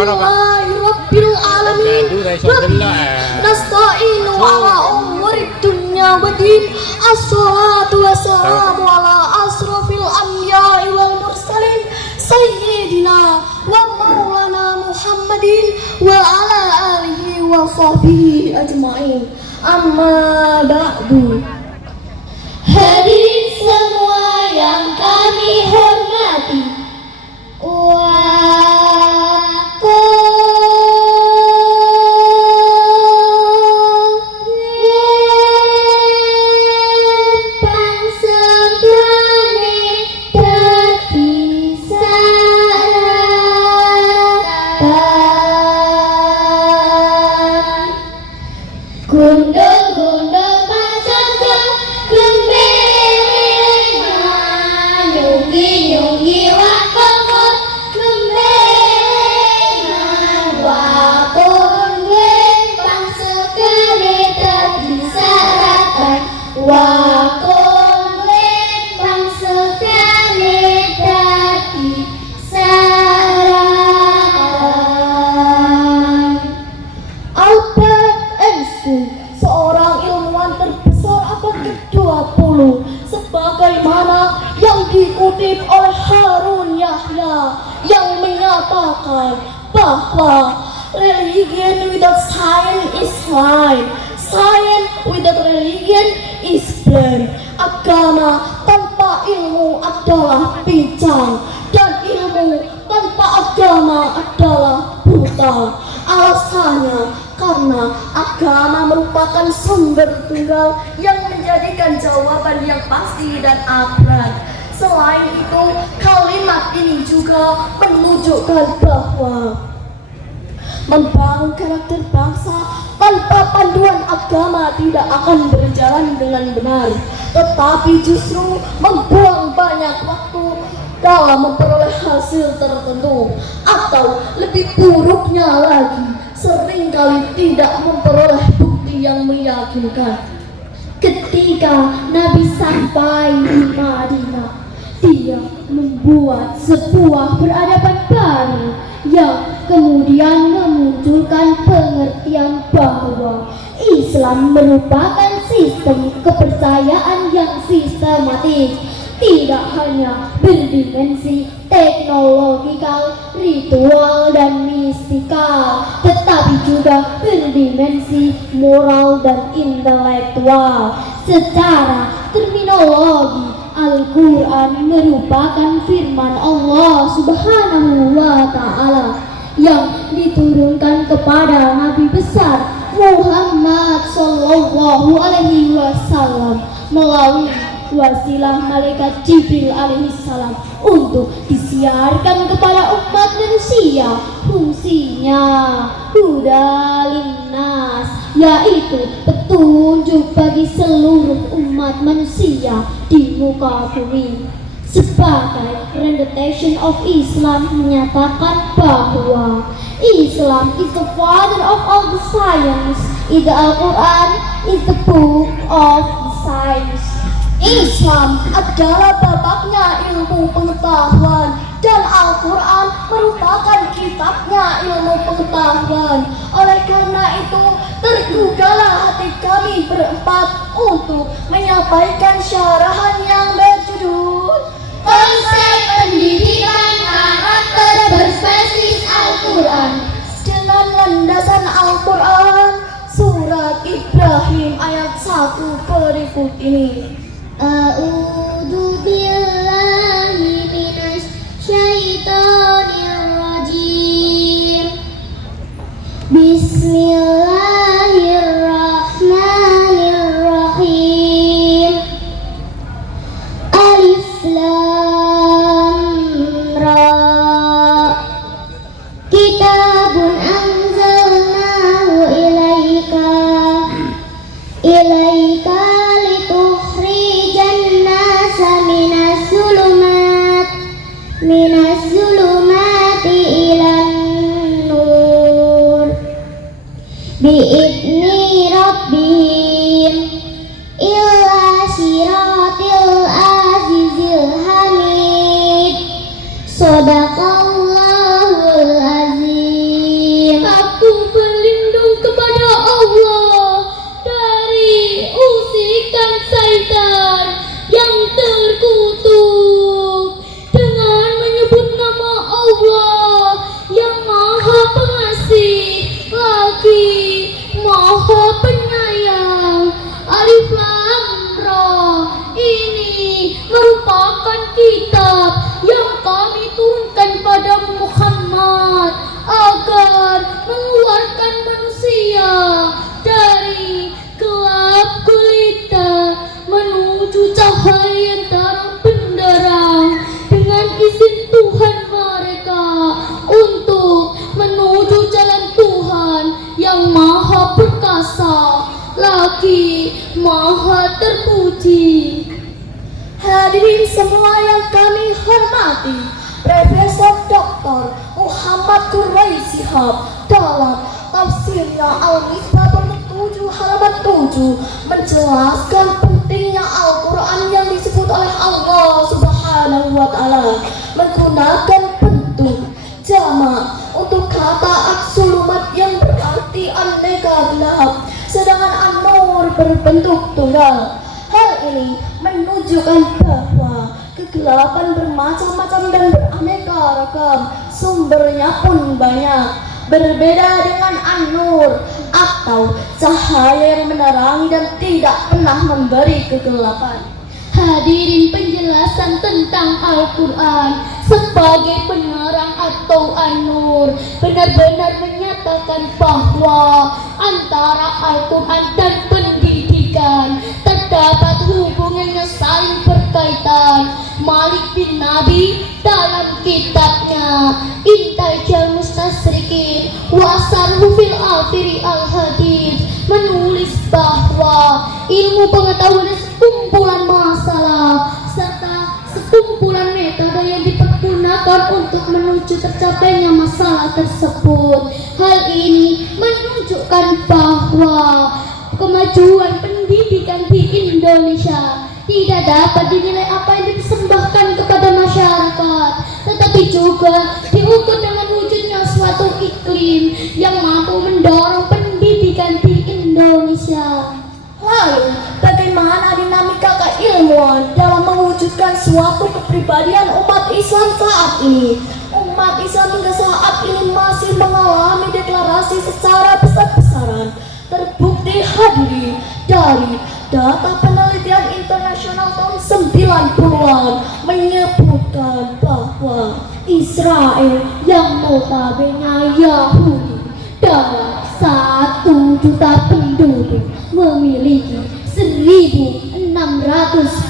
Alhamdulillahi Rabbil Alamin. Nasta'inu ala umurid dunya wa din. Assalatu wassalamu ala asrafil anbiya'i wal mursalin Sayyidina wa maulana Muhammadin wa ala alihi wa sahbihi ajma'in. Amma ba'du. Hadirin semua yang kami hormati, sebagaimana yang dikutip oleh Harun Yahya yang menyatakan bahwa religion without science is blind, science without religion is blind. Agama tanpa ilmu adalah pincang, dan ilmu tanpa agama adalah buta. Alasannya karena agama merupakan sumber tunggal yang menjadikan jawaban yang pasti dan akurat. Selain itu, kalimat ini juga menunjukkan bahwa membangun karakter bangsa tanpa panduan agama tidak akan berjalan dengan benar, tetapi justru membuang banyak waktu dalam memperoleh hasil tertentu, atau lebih buruknya lagi, seringkali tidak memperoleh bukti yang meyakinkan. Ketika Nabi sampai di Madinah, dia membuat sebuah peradaban baru yang kemudian memunculkan pengertian bahwa Islam merupakan sistem kepercayaan yang sistematik, tidak hanya berdimensi teknologikal, ritual, dan mistikal, tetapi juga berdimensi moral dan intelektual. Secara terminologi, Al-Quran merupakan firman Allah Subhanahu wa Ta'ala yang diturunkan kepada Nabi besar Muhammad Sallallahu Alaihi Wasallam melalui wasilah malaikat Jibril alaihissalam untuk disiarkan kepada umat manusia. Fungsinya huda linnas, yaitu petunjuk bagi seluruh umat manusia di muka bumi. Sebagai rendition of Islam menyatakan bahwa Islam is the father of all the science, the Al-Quran is the book of the science. Islam adalah bapaknya ilmu pengetahuan, dan Al-Quran merupakan kitabnya ilmu pengetahuan. Oleh karena itu, tergugahlah hati kami berempat untuk menyampaikan syarahan yang berjudul Konsep Pendidikan Karakter Berbasis Al-Quran, dengan landasan Al-Quran Surat Ibrahim ayat 1 berikut ini. A'udzu billahi minasy syaithanir rajim. Bismillahirrahmanirrahim. Alif Lam Ra. Kitabun anzalnahu ilaika minas zulumati ilan nur bi'idni rabbihim ila siratil azizil hamid. Sadaqallahul azim. Muhammad Quraisy Shihab dalam tafsirnya Al-Misbah bab 7 halaman 7 menjelaskan pentingnya Al-Quran yang disebut oleh Allah Subhanahu wa Ta'ala menggunakan bentuk jamak untuk kata as-sulumat yang berarti aneka gelap, sedangkan an-nur berbentuk tunggal. Hal ini menunjukkan bahwa kegelapan bermacam-macam dan beraneka ragam, sumbernya pun banyak. Berbeda dengan an-nur atau cahaya yang menerangi dan tidak pernah memberi kegelapan. Hadirin, penjelasan tentang Al-Quran sebagai penerang atau an-nur benar-benar menyatakan bahwa antara Al-Quran dan pendidikan terdapat hubungannya saling berkaitan. Malik bin Nabi dalam kitabnya Intajal Mustasrikin Wasarhu fil Akhiri Al-Hadith menulis bahwa ilmu pengetahuan sekumpulan masalah serta sekumpulan metode yang dipergunakan untuk menuju tercapainya masalah tersebut. Hal ini menunjukkan bahwa kemajuan pendidikan di Indonesia tidak dapat dinilai apa yang dipersembahkan kepada masyarakat, tetapi juga diukur dengan wujudnya suatu iklim yang mampu mendorong pendidikan di Indonesia. Lalu, bagaimana dinamika keilmuan dalam mewujudkan suatu kepribadian umat Islam saat ini? Umat Islam hingga saat ini masih mengalami deklarasi secara besar-besaran. Terbukti hadiri dari data penelitian internasional tahun 90-an menyebutkan bahwa Israel yang notabene Yahudi dalam 1 juta penduduk memiliki 1.600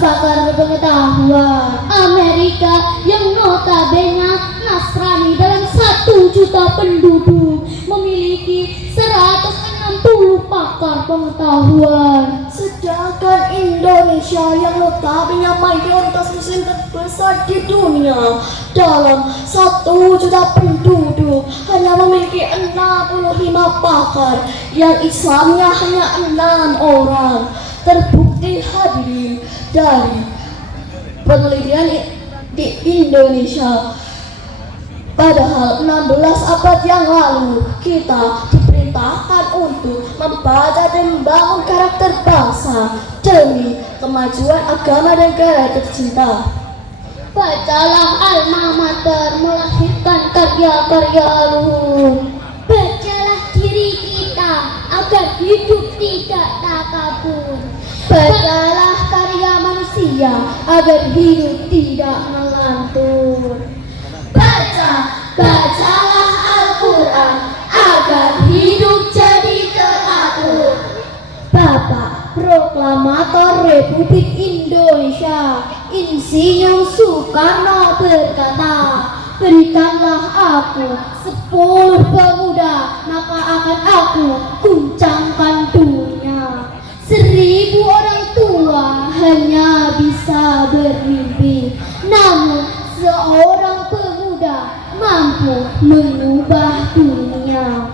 pakar pengetahuan. Amerika yang notabene Nasrani dalam 1 juta penduduk memiliki 160 pakar pengetahuan. sedangkan Indonesia yang notabene mayoritas muslim terbesar di dunia dalam 1 juta penduduk hanya memiliki 65 pakar yang Islamnya hanya 6 orang. Terbukti hadirin dari penelitian di Indonesia. Padahal 16 abad yang lalu kita diperintahkan untuk membaca dan membangun karakter bangsa demi kemajuan agama dan negara tercinta. Bacalah Alma Mater melahirkan karya-karya luhur. Bacalah diri kita agar hidup tidak takabur. Bacalah karya manusia agar hidup tidak melantur. Bacalah Al-Quran agar hidup jadi teratur. Bapak Proklamator Republik Indonesia Insinyur Soekarno berkata, berikanlah aku 10 pemuda, maka akan aku guncangkan dunia. 1000 orang tua hanya bisa bermimpi, namun seorang pemuda mampu mengubah dunia.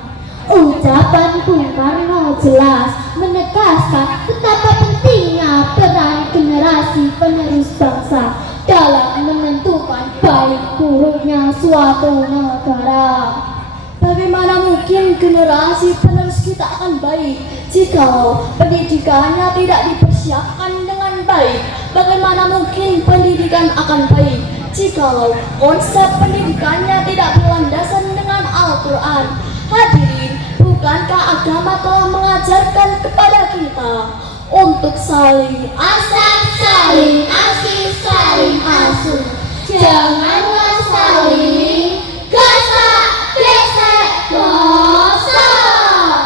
Ucapan Bung Karno jelas menegaskan betapa pentingnya peran generasi penerus bangsa dalam menentukan baik buruknya suatu negara. Bagaimana mungkin generasi penerus kita akan baik jika pendidikannya tidak dipersiapkan dengan baik? Bagaimana mungkin pendidikan akan baik jika konsep pendidikannya tidak berlandasan dengan Al-Quran? Hadirin, bukankah agama telah mengajarkan kepada kita untuk saling Asal saling asih saling asuh. Janganlah saling gasak gesek gosok.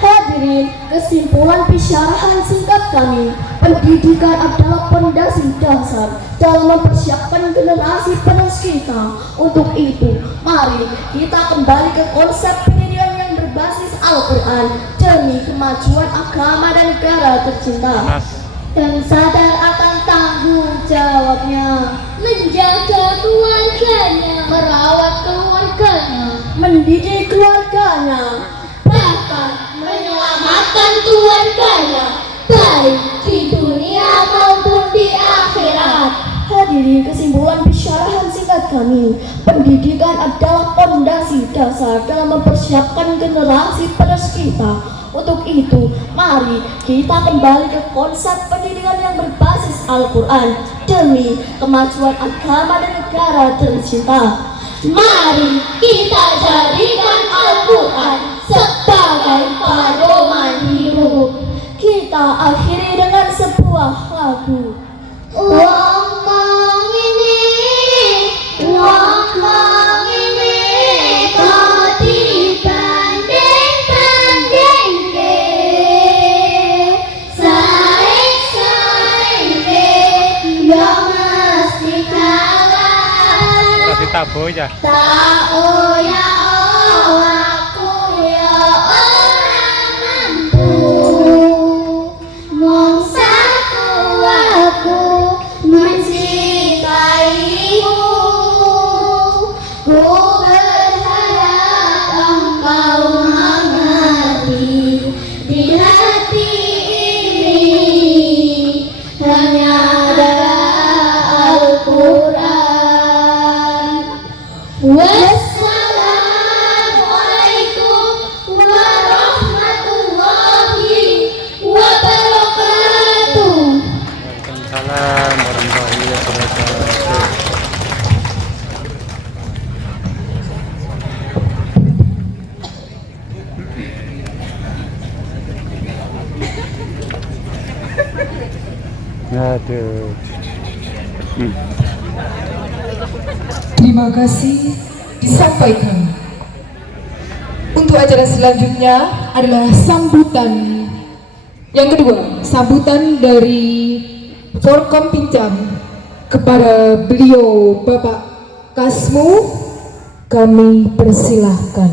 Hadirin, kesimpulan pisyarahan singkat kami, pendidikan adalah pondasi dasar dalam mempersiapkan generasi penerus kita. Untuk itu, mari kita kembali ke konsep pendidikan yang berbasis Al-Quran demi kemajuan agama dan negara tercinta. Dan sadar akan tanggung jawabnya. menjaga keluarganya, merawat keluarganya, mendidik keluarganya, bahkan menyelamatkan keluarganya, baik di dunia maupun di akhirat. Hadirin, kesimpulan bisyarahan singkat kami, pendidikan adalah fondasi dasar dalam mempersiapkan generasi penerus kita. Untuk itu, mari kita kembali ke konsep pendidikan yang berbasis Al-Quran demi kemajuan agama dan negara tercinta. Mari kita jadikan Al-Quran sebagai pedoman hidup. Kita akhiri dengan sebuah lagu. Wong ini kok dibanding-bandingke, saing-saingke yo mesti kalah. Kasih tabu ya. Tak oya aku ya orang mampu, mongsaku aku mencintaimu. Ku berharap engkau mengerti, di hati ini hanya ada Al-Quran. Wassalamualaikum warahmatullahi wabarakatuh. Waalaikumsalam warahmatullahi wabarakatuh. Aduh. Terima kasih disampaikan. Untuk acara selanjutnya adalah sambutan. Yang kedua, sambutan dari Forkom Pincam kepada beliau Bapak Kasmu, kami persilahkan.